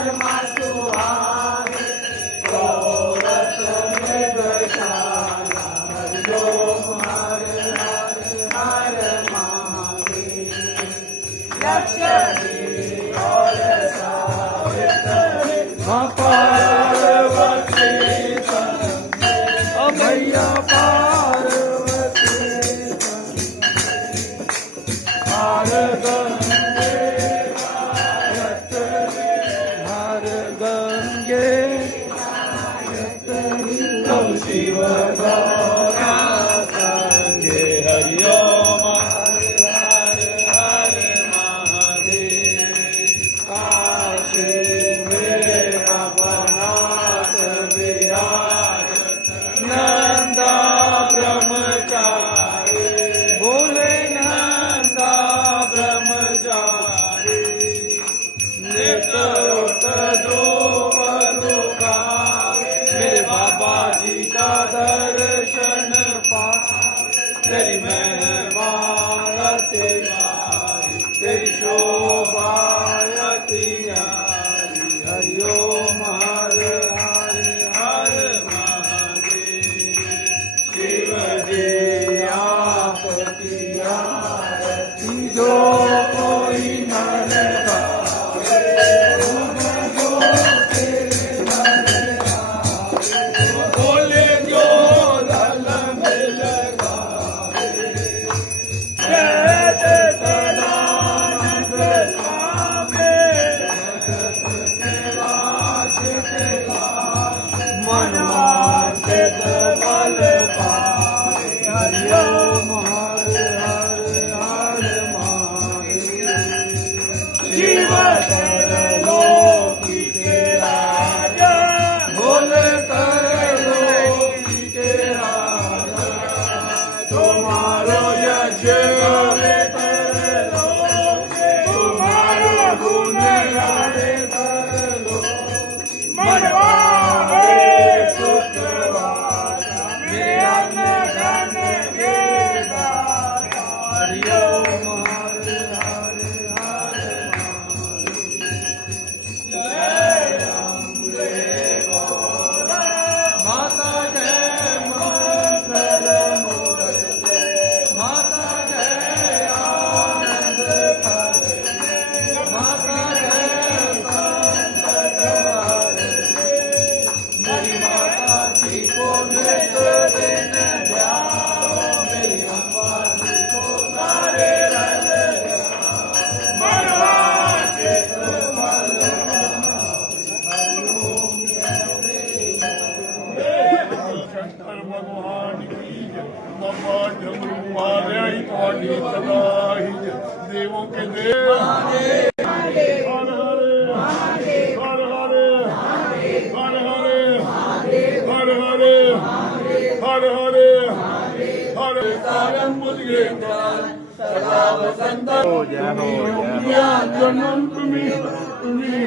कर्मा सुहावे गौरत मृगशाला हरिओम हर हर हर महादेव लक्ष्मी और सावित्री पार्वती मैया पार्वती हर गंगे हर गंगे तुम शिव गौरा संगे हरिओम हर हर हर महादेव काशी में भवनाथ विराज नंदा ब्रह्मचारी बोले नंदा ब्रह्मचारी नित्योत धूप दुखावे मेरे बाबा जी का दर्शन पा तेरी महिमा अति भारी तेरी शोभा अति न्यारी हरिओम हर हर हर महादेव शिव जी आपकी आरती जो कोई नर गावे बोले जो दल में लगावे जय सदानंद स्वामी मनवांछित फल पाए हरिओम हर हर हर महादेव शिव सर्वलोकी के राजा बोले सर्वलोकी के राजा तुम्हारो यश गावे सर्वलोक तुम्हारो गुण गावे सर्वलोक मनवावे सुखवासा मेरा धन के दाता हरिओम हर हर हर महादेव जय अम्बे गौरा माता जय मंगल मूर्ते माता जय आनंद करते माता जय संकट हरते मेरी माता जी को नित दिन ध्याओ मेरी अम्बा जी को सारे रंग मनवांछित फल शंकर भगवान की जय। बाबा डमरू वाले थोड़ी सदा ही जय। देवों के देव हर हर हर हर हर हर हर हर तारम मुझे सदा वसंत तुम्ही तुम्ही